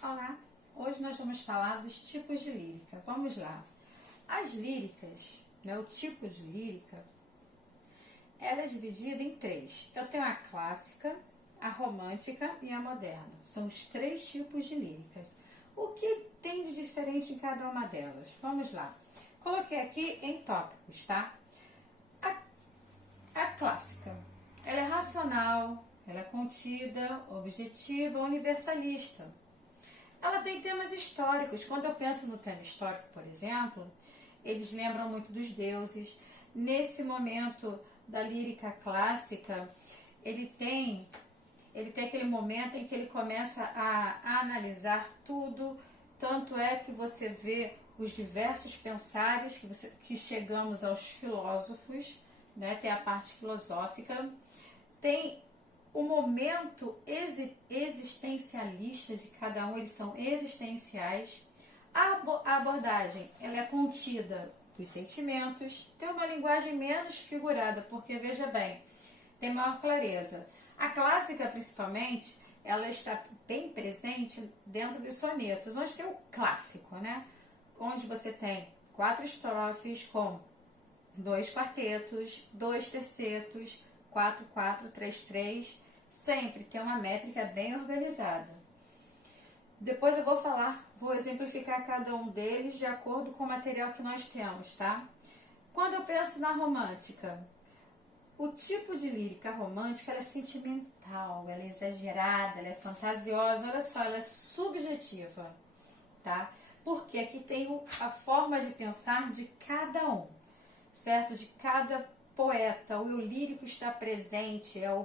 Olá, hoje nós vamos falar dos tipos de lírica. Vamos lá. As líricas, o tipo de lírica, ela é dividida em três. Eu tenho a clássica, a romântica e a moderna. São os três tipos de líricas. O que tem de diferente em cada uma delas? Vamos lá. Coloquei aqui em tópicos, tá? A clássica, ela é racional, ela é contida, objetiva, universalista. Ela tem temas históricos. Quando eu penso no tema histórico, por exemplo, eles lembram muito dos deuses. Nesse momento da lírica clássica, ele tem aquele momento em que ele começa a analisar tudo. Tanto é que você vê os diversos pensários, que chegamos aos filósofos, né? Tem a parte filosófica, tem o momento existencialista de cada um, eles são existenciais. A abordagem, ela é contida dos sentimentos, tem uma linguagem menos figurada, porque, veja bem, tem maior clareza. A clássica, principalmente, ela está bem presente dentro dos sonetos, onde tem o clássico, né? Onde você tem 4 estrofes com 2 quartetos, 2 tercetos, 4-4, 3-3, sempre tem uma métrica bem organizada. Depois eu vou exemplificar cada um deles de acordo com o material que nós temos, tá? Quando eu penso na romântica, o tipo de lírica romântica, ela é sentimental, ela é exagerada, ela é fantasiosa, olha só, ela é subjetiva, tá? Porque aqui tem a forma de pensar de cada um, certo? De cada poeta. O eu lírico está presente, é o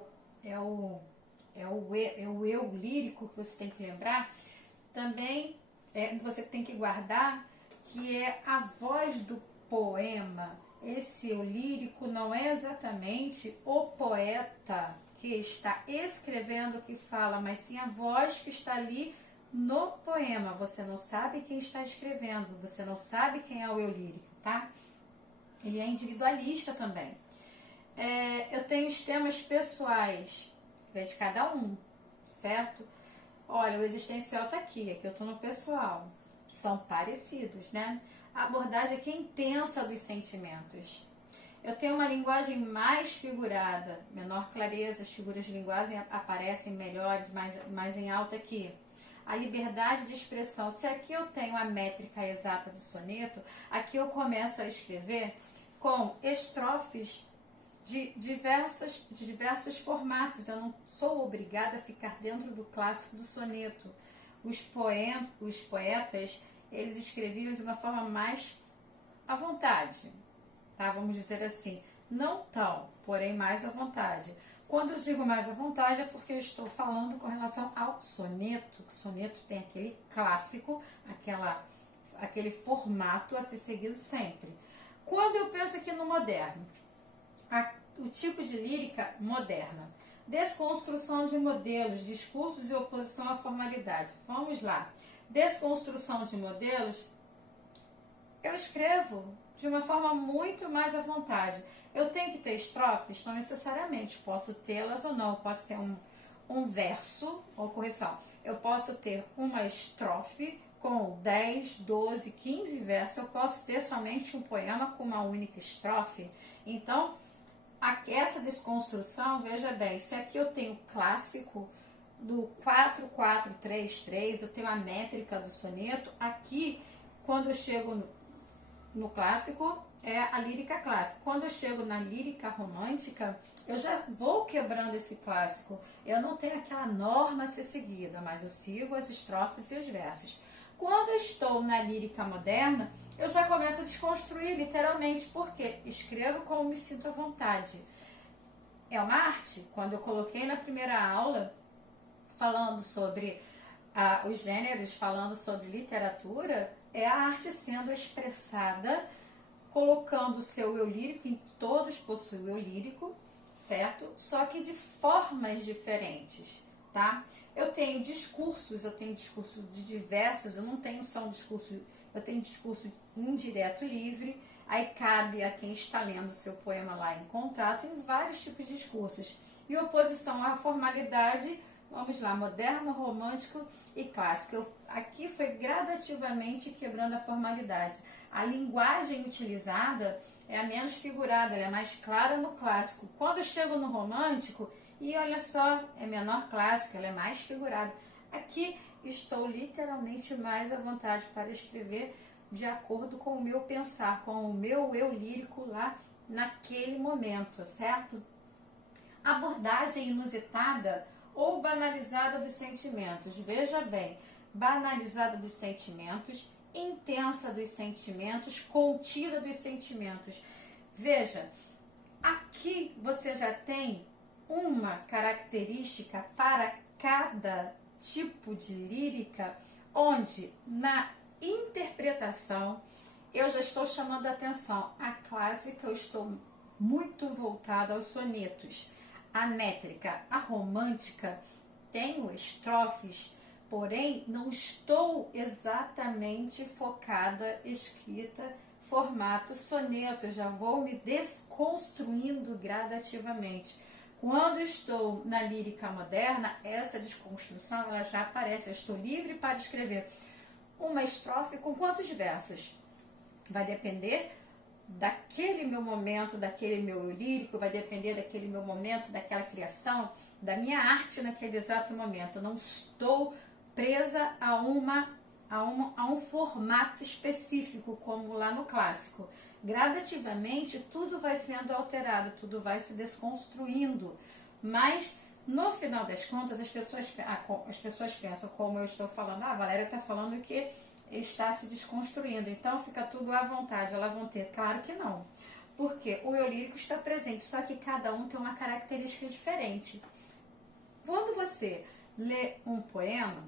eu lírico que você tem que lembrar. Também você tem que guardar que é a voz do poema. Esse eu lírico não é exatamente o poeta que está escrevendo, que fala, mas sim a voz que está ali no poema. Você não sabe quem está escrevendo, você não sabe quem é o eu lírico, tá? Ele é individualista também. Eu tenho os temas pessoais, de cada um, certo? Olha, o existencial tá aqui eu tô no pessoal. São parecidos, né? A abordagem aqui é intensa dos sentimentos. Eu tenho uma linguagem mais figurada, menor clareza, as figuras de linguagem aparecem melhores, mais em alta aqui. A liberdade de expressão. Se aqui eu tenho a métrica exata do soneto, aqui eu começo a escrever com estrofes de diversos formatos. Eu não sou obrigada a ficar dentro do clássico do soneto. Os poetas, eles escreviam de uma forma mais à vontade, tá? Vamos dizer assim, não tão, porém mais à vontade. Quando eu digo mais à vontade é porque eu estou falando com relação ao soneto. O soneto tem aquele clássico, aquele formato a ser seguido sempre. Quando eu penso aqui no moderno, o tipo de lírica moderna, desconstrução de modelos, discursos e oposição à formalidade. Vamos lá. Desconstrução de modelos, eu escrevo de uma forma muito mais à vontade. Eu tenho que ter estrofes? Não necessariamente. Posso tê-las ou não. Posso ter um verso, ou correção. Eu posso ter uma estrofe com 10, 12, 15 versos. Eu posso ter somente um poema com uma única estrofe. Então, essa desconstrução, veja bem, se aqui eu tenho clássico do 4-4-3-3, eu tenho a métrica do soneto, aqui, quando eu chego no clássico, é a lírica clássica. Quando eu chego na lírica romântica, eu já vou quebrando esse clássico. Eu não tenho aquela norma a ser seguida, mas eu sigo as estrofes e os versos. Quando eu estou na lírica moderna, eu já começo a desconstruir literalmente, porque escrevo como me sinto à vontade. É uma arte. Quando eu coloquei na primeira aula, falando sobre os gêneros, falando sobre literatura, é a arte sendo expressada, colocando o seu eu lírico, em todos possuem o eu lírico, certo? Só que de formas diferentes, tá? Eu tenho discurso de diversos, eu não tenho só um discurso, eu tenho discurso indireto livre, Aí cabe a quem está lendo o seu poema lá encontrar, tem vários tipos de discursos. E oposição à formalidade, vamos lá, moderno, romântico e clássico. Aqui foi gradativamente quebrando a formalidade. A linguagem utilizada é a menos figurada, ela é mais clara no clássico. Quando eu chego no romântico, e olha só, é menor clássica, ela é mais figurada. Aqui estou literalmente mais à vontade para escrever de acordo com o meu pensar, com o meu eu lírico lá naquele momento, certo? Abordagem inusitada ou banalizada dos sentimentos. Veja bem, banalizada dos sentimentos, intensa dos sentimentos, contida dos sentimentos. Veja, aqui você já tem uma característica para cada tipo de lírica, onde na interpretação eu já estou chamando a atenção. A clássica eu estou muito voltada aos sonetos. A métrica, a romântica, tenho estrofes, porém não estou exatamente focada, escrita, formato soneto. Eu já vou me desconstruindo gradativamente. Quando estou na lírica moderna, essa desconstrução ela já aparece. Eu estou livre para escrever uma estrofe com quantos versos? Vai depender daquele meu momento, daquele meu eu lírico, vai depender daquele meu momento, daquela criação, da minha arte naquele exato momento. Eu não estou presa a um formato específico, como lá no clássico. Gradativamente, tudo vai sendo alterado, tudo vai se desconstruindo. Mas, no final das contas, as pessoas pensam, como eu estou falando, a Valéria está falando que está se desconstruindo, então fica tudo à vontade, elas vão ter. Claro que não, porque o eu lírico está presente, só que cada um tem uma característica diferente. Quando você lê um poema,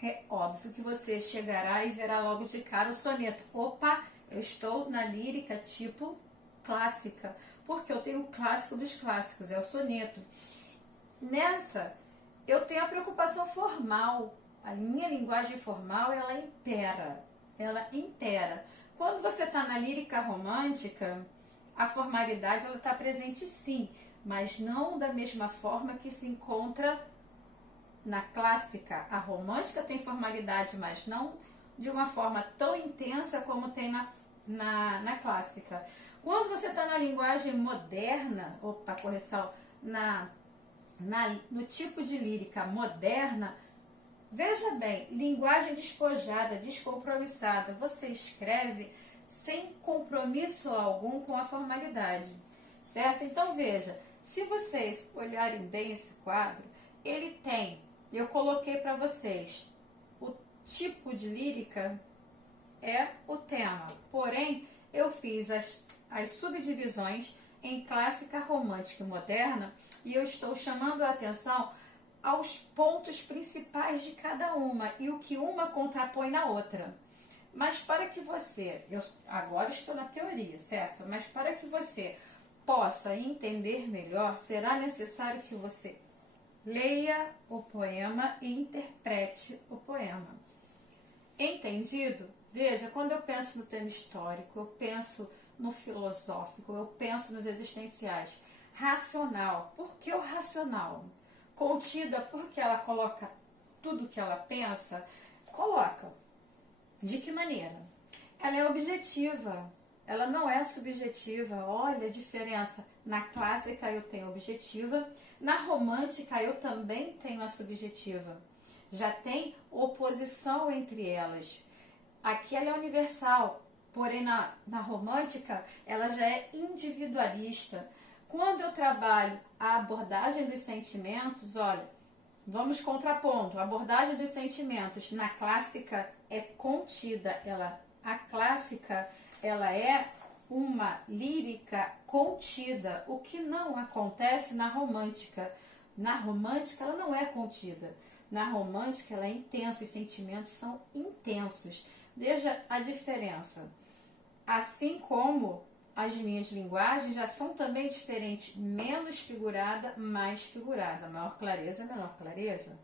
é óbvio que você chegará e verá logo de cara o soneto. Opa, eu estou na lírica tipo clássica, porque eu tenho o clássico dos clássicos, é o soneto. Nessa, eu tenho a preocupação formal. A minha linguagem formal, ela impera. Quando você está na lírica romântica, a formalidade ela está presente sim, mas não da mesma forma que se encontra na clássica. A romântica tem formalidade, mas não de uma forma tão intensa como tem na clássica. Quando você está na linguagem moderna, correção, no tipo de lírica moderna, veja bem, linguagem despojada, descompromissada. Você escreve sem compromisso algum com a formalidade, certo? Então veja, se vocês olharem bem esse quadro, ele tem, eu coloquei para vocês, o tipo de lírica é o tema, porém eu fiz as subdivisões em clássica, romântica e moderna, e eu estou chamando a atenção aos pontos principais de cada uma e o que uma contrapõe na outra. Mas para que você, eu agora estou na teoria, certo? Mas para que você possa entender melhor, será necessário que você leia o poema e interprete o poema. Entendido? Veja, quando eu penso no tema histórico, eu penso no filosófico, eu penso nos existenciais. Racional. Por que o racional? Contida porque ela coloca tudo que ela pensa, coloca. De que maneira? Ela é objetiva, ela não é subjetiva. Olha a diferença. Na clássica eu tenho objetiva, na romântica eu também tenho a subjetiva. Já tem oposição entre elas. Aqui ela é universal, porém na romântica ela já é individualista. Quando eu trabalho a abordagem dos sentimentos, olha, vamos contrapondo. A abordagem dos sentimentos na clássica é contida. A clássica ela é uma lírica contida, o que não acontece na romântica. Na romântica ela não é contida. Na romântica ela é intensa, os sentimentos são intensos. Veja a diferença. Assim como as minhas linguagens já são também diferentes, menos figurada, mais figurada, maior clareza, menor clareza.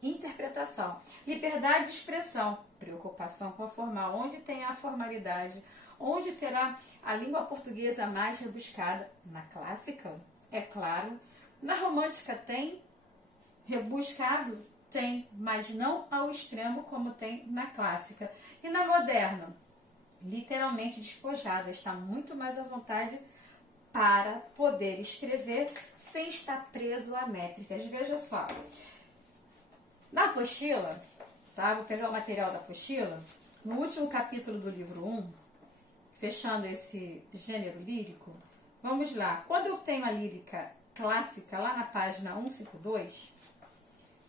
Interpretação, liberdade de expressão, preocupação com a formal, onde tem a formalidade, onde terá a língua portuguesa mais rebuscada. Na clássica, é claro. Na romântica tem rebuscado? Tem, mas não ao extremo como tem na clássica. E na moderna? Literalmente despojada, está muito mais à vontade para poder escrever sem estar preso a métricas. Veja só, na apostila, tá? Vou pegar o material da apostila, no último capítulo do livro 1, fechando esse gênero lírico, vamos lá. Quando eu tenho a lírica clássica, lá na página 152,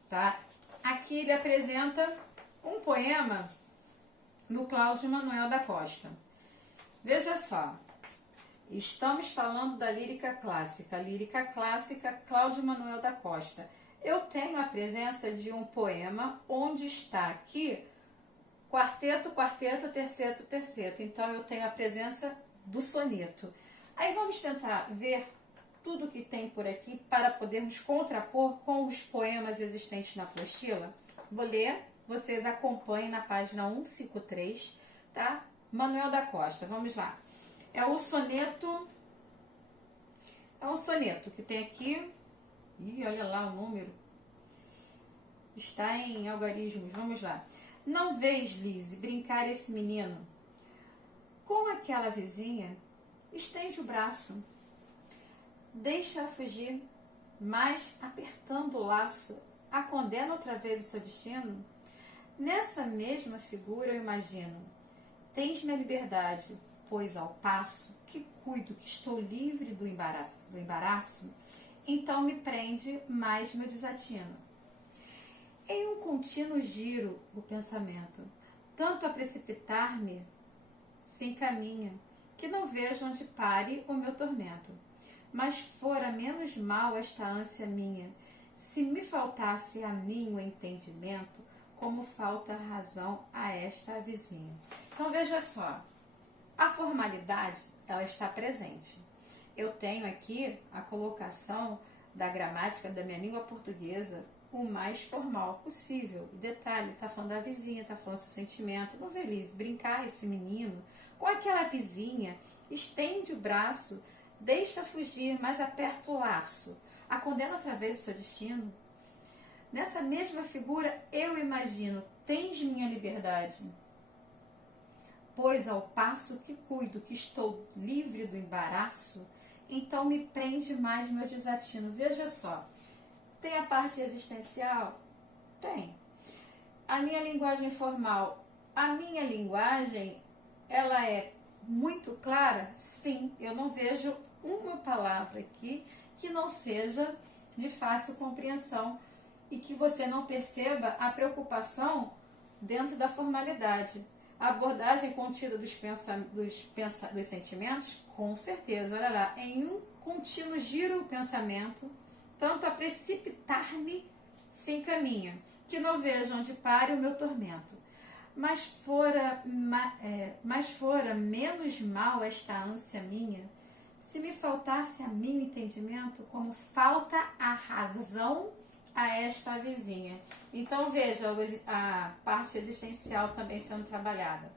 tá? Aqui ele apresenta um poema no Cláudio Manuel da Costa. Veja só, estamos falando da lírica clássica Cláudio Manuel da Costa. Eu tenho a presença de um poema onde está aqui quarteto, quarteto, terceto, terceto. Então eu tenho a presença do soneto. Aí vamos tentar ver tudo que tem por aqui para podermos contrapor com os poemas existentes na apostila. Vou ler, vocês acompanhem na página 153, tá? Manuel da Costa, vamos lá. É um soneto que tem aqui, e olha lá o número, está em algarismos, vamos lá. Não vês, Lise, brincar esse menino com aquela vizinha? Estende o braço, deixa-a fugir, mas apertando o laço, a condena outra vez o seu destino? Nessa mesma figura eu imagino, tens minha liberdade, pois ao passo que cuido que estou livre do embaraço, então me prende mais meu desatino. Em um contínuo giro o pensamento, tanto a precipitar-me se encaminha, que não vejo onde pare o meu tormento. Mas fora menos mal esta ânsia minha, se me faltasse a mim o entendimento, como falta a razão a esta vizinha. Então veja só, a formalidade ela está presente. Eu tenho aqui a colocação da gramática da minha língua portuguesa o mais formal possível. Detalhe, está falando da vizinha, está falando do seu sentimento. Não feliz, brincar esse menino com aquela vizinha, estende o braço, deixa fugir, mas aperta o laço. A condena através do seu destino. Nessa mesma figura, eu imagino, tens minha liberdade, pois ao passo que cuido que estou livre do embaraço, então me prende mais meu desatino. Veja só, tem a parte existencial? Tem. A minha linguagem formal, a minha linguagem, ela é muito clara? Sim, eu não vejo uma palavra aqui que não seja de fácil compreensão e que você não perceba a preocupação dentro da formalidade. A abordagem contida dos sentimentos, com certeza, olha lá, em um contínuo giro o pensamento, tanto a precipitar-me se encaminha, que não vejo onde pare o meu tormento. Mas fora menos mal esta ânsia minha, se me faltasse a mim o entendimento, como falta a razão a esta vizinha. Então veja a parte existencial também sendo trabalhada.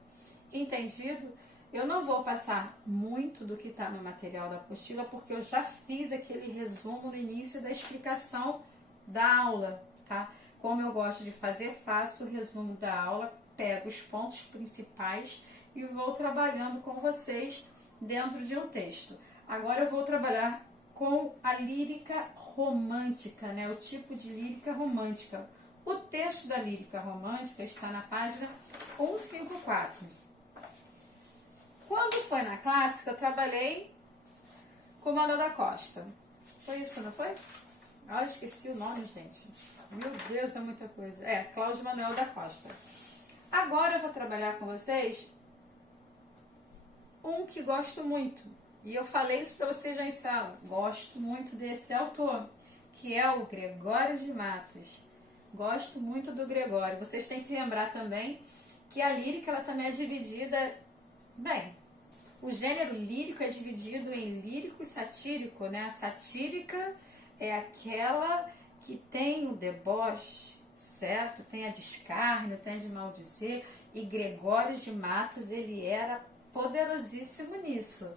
Entendido? Eu não vou passar muito do que está no material da apostila, porque eu já fiz aquele resumo no início da explicação da aula, tá? Como eu gosto de fazer, faço o resumo da aula, pego os pontos principais e vou trabalhando com vocês dentro de um texto. Agora eu vou trabalhar com a lírica romântica, né? O tipo de lírica romântica. O texto da lírica romântica está na página 154. Quando foi na clássica, eu trabalhei com Manuel da Costa. Foi isso, não foi? Ah, esqueci o nome, gente. Meu Deus, é muita coisa. É, Cláudio Manuel da Costa. Agora eu vou trabalhar com vocês um que gosto muito. E eu falei isso para vocês já em sala. Gosto muito desse autor, que é o Gregório de Matos. Gosto muito do Gregório. Vocês têm que lembrar também que a lírica ela também é dividida... Bem, o gênero lírico é dividido em lírico e satírico, né? A satírica é aquela que tem o deboche, certo? Tem a de escárnio, tem a de maldizer. E Gregório de Matos, ele era poderosíssimo nisso.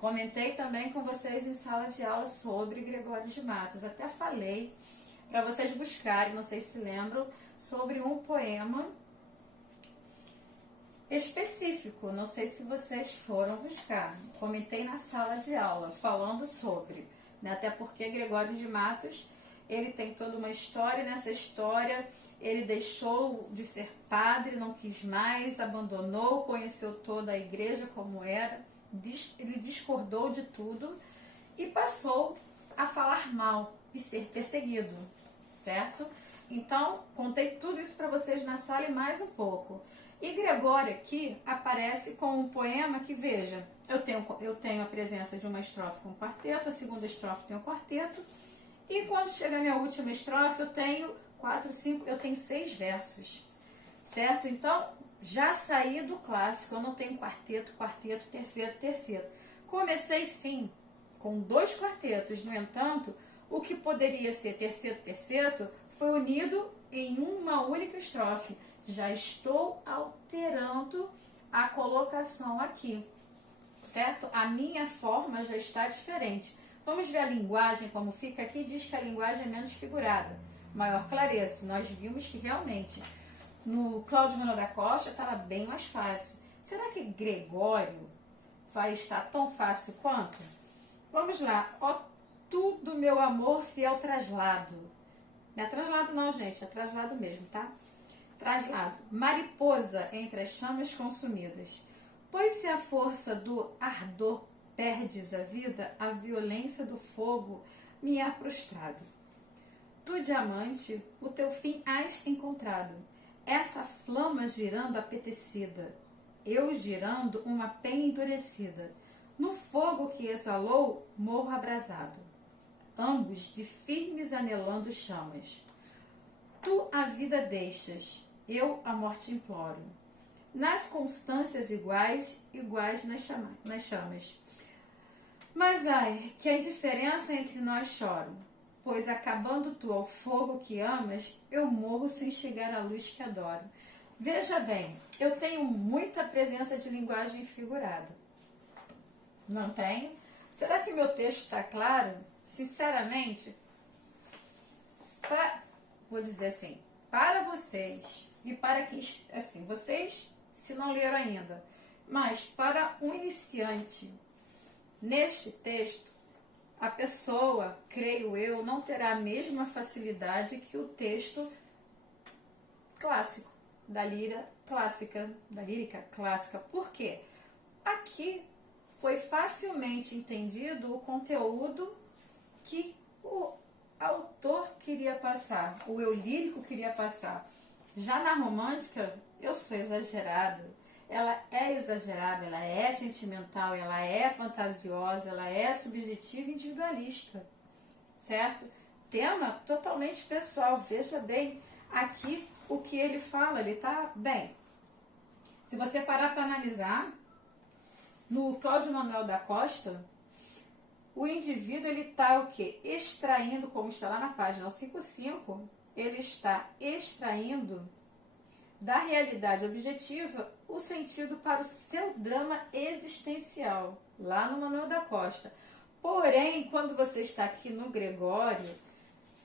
Comentei também com vocês em sala de aula sobre Gregório de Matos. Até falei para vocês buscarem, não sei se lembram, sobre um poema específico. Não sei se vocês foram buscar. Comentei na sala de aula falando sobre, né? Até porque Gregório de Matos, ele tem toda uma história. Nessa história ele deixou de ser padre, não quis mais, abandonou, conheceu toda a igreja como era, ele discordou de tudo e passou a falar mal e ser perseguido, certo? Então, contei tudo isso para vocês na sala e mais um pouco. E Gregório aqui aparece com um poema que, veja, eu tenho a presença de uma estrofe com quarteto, a segunda estrofe tem um quarteto, e quando chega a minha última estrofe, eu tenho 6 versos, certo? Então, já saí do clássico, eu não tenho quarteto, terceiro. Comecei sim, com 2 quartetos, no entanto, o que poderia ser terceiro, foi unido em uma única estrofe. Já estou alterando a colocação aqui, certo? A minha forma já está diferente. Vamos ver a linguagem como fica aqui. Diz que a linguagem é menos figurada, maior clareza. Nós vimos que realmente no Cláudio Manuel da Costa estava bem mais fácil. Será que Gregório vai estar tão fácil quanto? Vamos lá. Ó, tu do meu amor fiel traslado. Não é traslado não, gente, é traslado mesmo, tá? Traslado. Mariposa entre as chamas consumidas. Pois se a força do ardor perdes a vida, a violência do fogo me há prostrado. Tu, diamante, o teu fim has encontrado. Essa flama girando apetecida, eu girando uma penha endurecida. No fogo que exalou, morro abrasado. Ambos de firmes anelando chamas. Tu a vida deixas, eu a morte imploro. Nas constâncias iguais nas chamas. Mas ai, que a indiferença entre nós choro, pois acabando tu ao fogo que amas, eu morro sem chegar à luz que adoro. Veja bem, eu tenho muita presença de linguagem figurada. Não tenho? Será que meu texto está claro? Sinceramente, vou dizer assim, para vocês e para que, assim, vocês se não leram ainda, mas para um iniciante, neste texto, a pessoa, creio eu, não terá a mesma facilidade que o texto clássico, da lírica clássica. Por quê? Aqui foi facilmente entendido o conteúdo que o autor queria passar, o eu lírico queria passar. Já na romântica, eu sou exagerada. Ela é exagerada, ela é sentimental, ela é fantasiosa, ela é subjetiva e individualista, certo? Tema totalmente pessoal. Veja bem aqui o que ele fala, ele tá bem. Se você parar para analisar, no Cláudio Manuel da Costa, o indivíduo, ele está o quê? Extraindo, como está lá na página 55, ele está extraindo da realidade objetiva o sentido para o seu drama existencial, lá no Manuel da Costa. Porém, quando você está aqui no Gregório,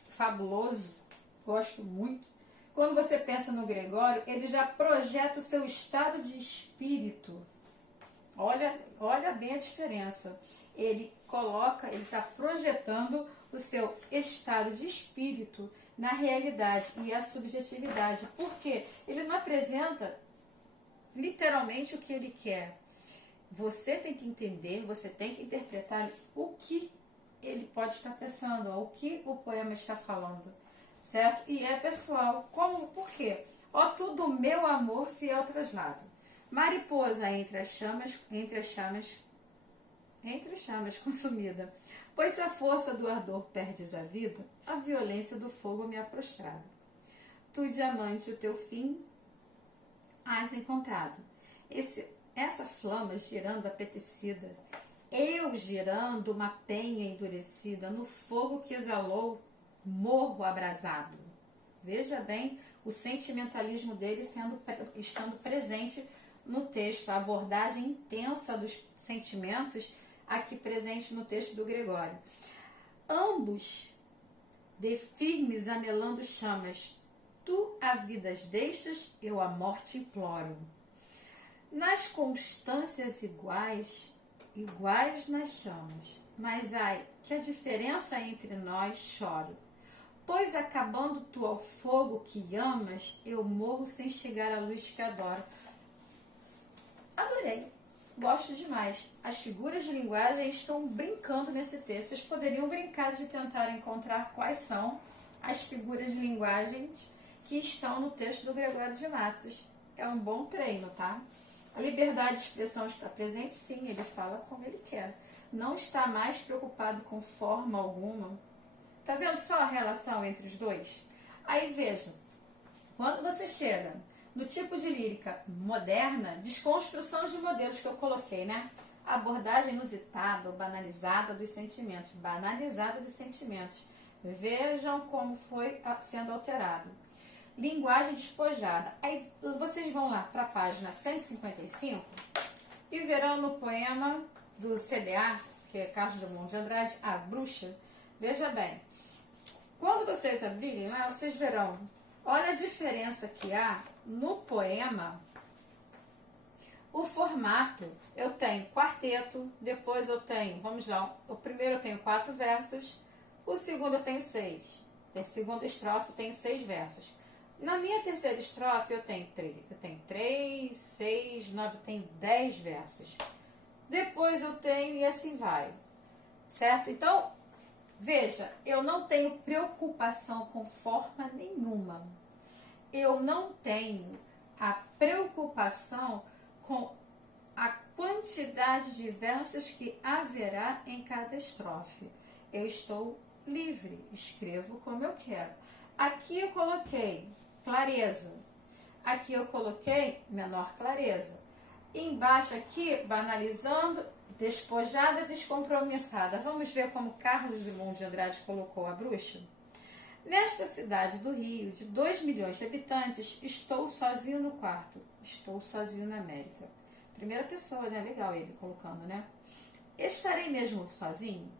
fabuloso, gosto muito, quando você pensa no Gregório, ele já projeta o seu estado de espírito. Olha bem a diferença. Ele está projetando o seu estado de espírito na realidade e a subjetividade. Por quê? Ele não apresenta literalmente o que ele quer. Você tem que entender, você tem que interpretar o que ele pode estar pensando, ou o que o poema está falando, certo? E é pessoal. Como? Por quê? Ó, tu do meu amor fiel traslado. Mariposa entre as chamas consumida. Pois se a força do ardor perdes a vida, a violência do fogo me há prostrado. Tu, diamante, o teu fim has encontrado. Essa flama girando apetecida, eu girando uma penha endurecida, no fogo que exalou, morro abrasado. Veja bem o sentimentalismo dele estando presente no texto, a abordagem intensa dos sentimentos aqui presente no texto do Gregório. Ambos de firmes anelando chamas, tu a vidas deixas, eu a morte imploro. Nas constâncias iguais, iguais nas chamas, mas ai, que a diferença entre nós choro. Pois acabando tu ao fogo que amas, eu morro sem chegar à luz que adoro. Adorei, gosto demais. As figuras de linguagem estão brincando nesse texto. Vocês poderiam brincar de tentar encontrar quais são as figuras de linguagem que estão no texto do Gregório de Matos. É um bom treino, tá? A liberdade de expressão está presente? Sim, ele fala como ele quer. Não está mais preocupado com forma alguma. Tá vendo só a relação entre os dois? Aí veja, quando você chega no tipo de lírica moderna, desconstrução de modelos que eu coloquei, né? Abordagem inusitada ou banalizada dos sentimentos. Banalizada dos sentimentos. Vejam como foi sendo alterado. Linguagem despojada. Aí vocês vão lá para a página 155 e verão no poema do CDA, que é Carlos Drummond de Andrade, A Bruxa. Veja bem, quando vocês abrirem lá, vocês verão, olha a diferença que há no poema. O formato, eu tenho quarteto, depois eu tenho, vamos lá, o primeiro eu tenho 4 versos, o segundo eu tenho 6. A segunda estrofe eu tenho 6 versos. Na minha terceira estrofe eu tenho 3, 6, 9, eu tenho 10 versos. Depois eu tenho e assim vai, certo? Então, veja, eu não tenho preocupação com forma nenhuma. Eu não tenho a preocupação com a quantidade de versos que haverá em cada estrofe. Eu estou livre, escrevo como eu quero. Aqui eu coloquei clareza. Aqui eu coloquei menor clareza. Embaixo aqui, banalizando, despojada, descompromissada. Vamos ver como Carlos Drummond de Andrade colocou a bruxa? Nesta cidade do Rio, de 2 milhões de habitantes, estou sozinho no quarto. Estou sozinho na América. Primeira pessoa, né? Legal ele colocando, né? Estarei mesmo sozinho?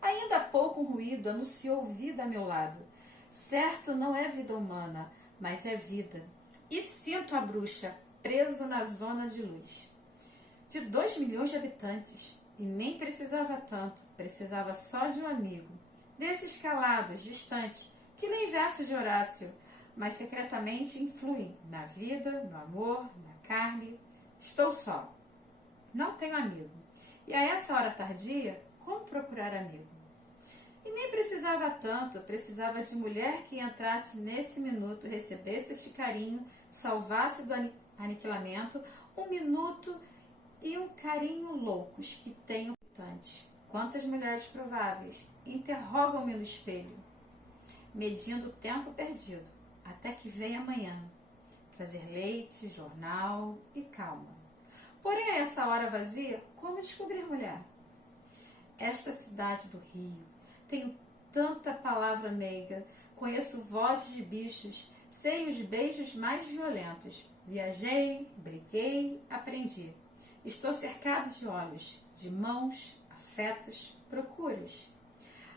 Ainda há pouco um ruído anunciou vida a meu lado. Certo, não é vida humana, mas é vida. E sinto a bruxa presa na zona de luz. De 2 milhões de habitantes, e nem precisava tanto, precisava só de um amigo. Desses calados, distantes, que nem versos de Horácio, mas secretamente influem na vida, no amor, na carne. Estou só. Não tenho amigo. E a essa hora tardia, como procurar amigo? E nem precisava tanto, precisava de mulher que entrasse nesse minuto, recebesse este carinho, salvasse do aniquilamento, um minuto e um carinho loucos que tenho tantos. Quantas mulheres prováveis interrogam-me no espelho, medindo o tempo perdido, até que venha amanhã, trazer leite, jornal e calma. Porém, a essa hora vazia, como descobrir mulher? Esta cidade do Rio, tenho tanta palavra meiga, conheço vozes de bichos, sei os beijos mais violentos. Viajei, briguei, aprendi. Estou cercado de olhos, de mãos, afetos, procuras.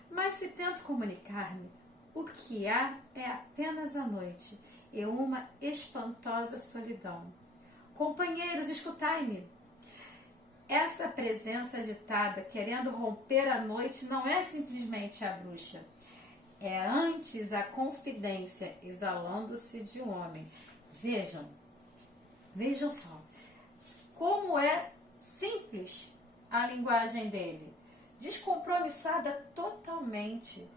Mas se tento comunicar-me, o que há é apenas a noite e uma espantosa solidão. Companheiros, escutai-me! Essa presença agitada, querendo romper a noite, não é simplesmente a bruxa. É antes a confidência exalando-se de um homem. Vejam só. Como é simples a linguagem dele. Descompromissada totalmente.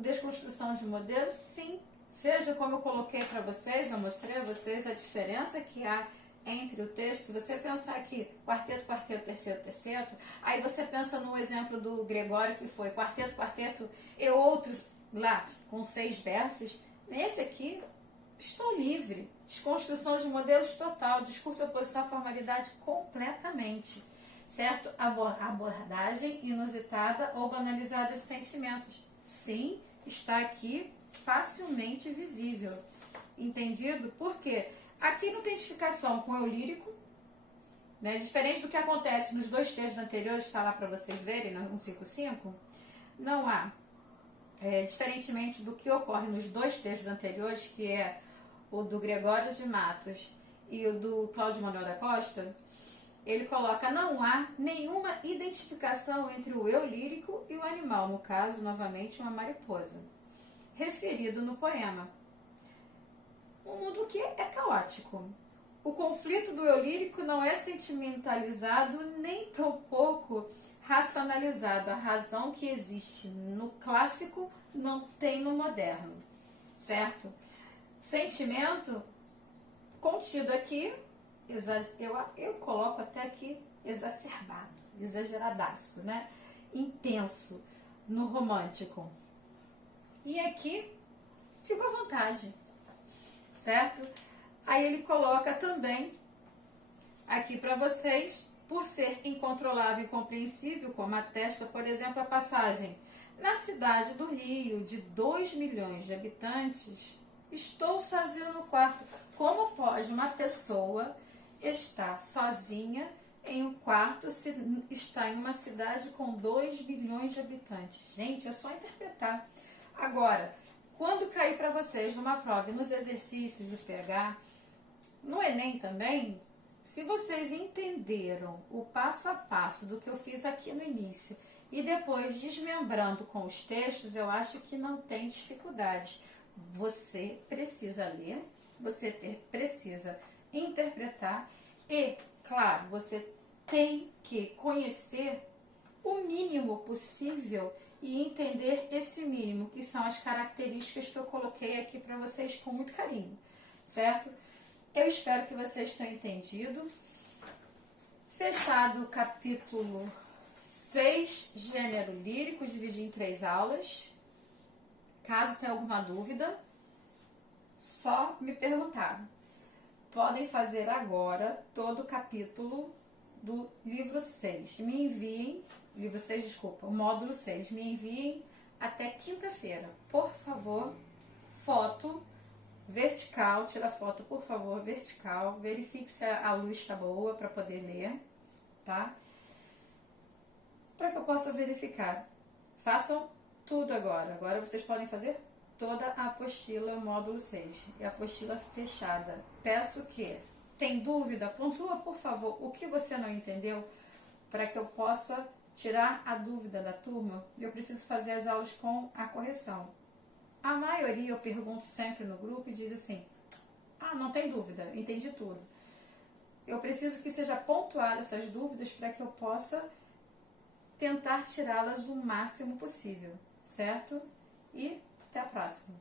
Desconstrução de modelos, sim. Veja como eu coloquei para vocês, eu mostrei a vocês a diferença que há entre o texto. Se você pensar aqui, quarteto, quarteto, terceiro, terceto, aí você pensa no exemplo do Gregório, que foi quarteto, quarteto e outros lá com 6 versos. Nesse aqui, estou livre. Desconstrução de modelos total, discurso, oposição à formalidade completamente, certo? Abordagem inusitada ou banalizada de sentimentos. Sim, está aqui facilmente visível. Entendido? Por quê? Aqui não tem identificação com eu lírico, né? Diferente do que acontece nos dois textos anteriores, está lá para vocês verem, no 155, não há. Diferentemente do que ocorre nos dois textos anteriores, que é o do Gregório de Matos e o do Cláudio Manuel da Costa, ele coloca: não há nenhuma identificação entre o eu lírico e o animal, no caso, novamente, uma mariposa, referido no poema. Um mundo que é caótico. O conflito do eu lírico não é sentimentalizado nem tampouco racionalizado. A razão que existe no clássico não tem no moderno, certo? Sentimento contido aqui, eu coloco até aqui exacerbado, exageradaço, né? Intenso no romântico. E aqui fico à vontade, certo? Aí ele coloca também aqui para vocês, por ser incontrolável e incompreensível, como atesta, por exemplo, a passagem: na cidade do Rio, de 2 milhões de habitantes, estou sozinho no quarto. Como pode uma pessoa estar sozinha em um quarto se está em uma cidade com 2 milhões de habitantes? Gente, é só interpretar. Agora, quando cair para vocês numa prova e nos exercícios de PH, no Enem também, se vocês entenderam o passo a passo do que eu fiz aqui no início e depois desmembrando com os textos, eu acho que não tem dificuldade. Você precisa ler, você precisa interpretar e, claro, você tem que conhecer o mínimo possível e entender esse mínimo, que são as características que eu coloquei aqui para vocês com muito carinho, certo? Eu espero que vocês tenham entendido. Fechado o capítulo 6, gênero lírico, dividi em 3 aulas. Caso tenha alguma dúvida, só me perguntar. Podem fazer agora todo o capítulo do livro 6. Me enviem, livro 6, desculpa, o módulo 6. Me enviem até quinta-feira. Por favor, foto vertical, tira a foto, por favor, vertical. Verifique se a luz está boa para poder ler, tá? Para que eu possa verificar. Façam tudo agora. Agora vocês podem fazer toda a apostila módulo 6 e a apostila fechada. Peço que, tem dúvida, pontua, por favor, o que você não entendeu, para que eu possa tirar a dúvida da turma. Eu preciso fazer as aulas com a correção. A maioria eu pergunto sempre no grupo e diz assim: ah, não tem dúvida, entendi tudo. Eu preciso que seja pontual essas dúvidas para que eu possa tentar tirá-las o máximo possível, certo? E até a próxima!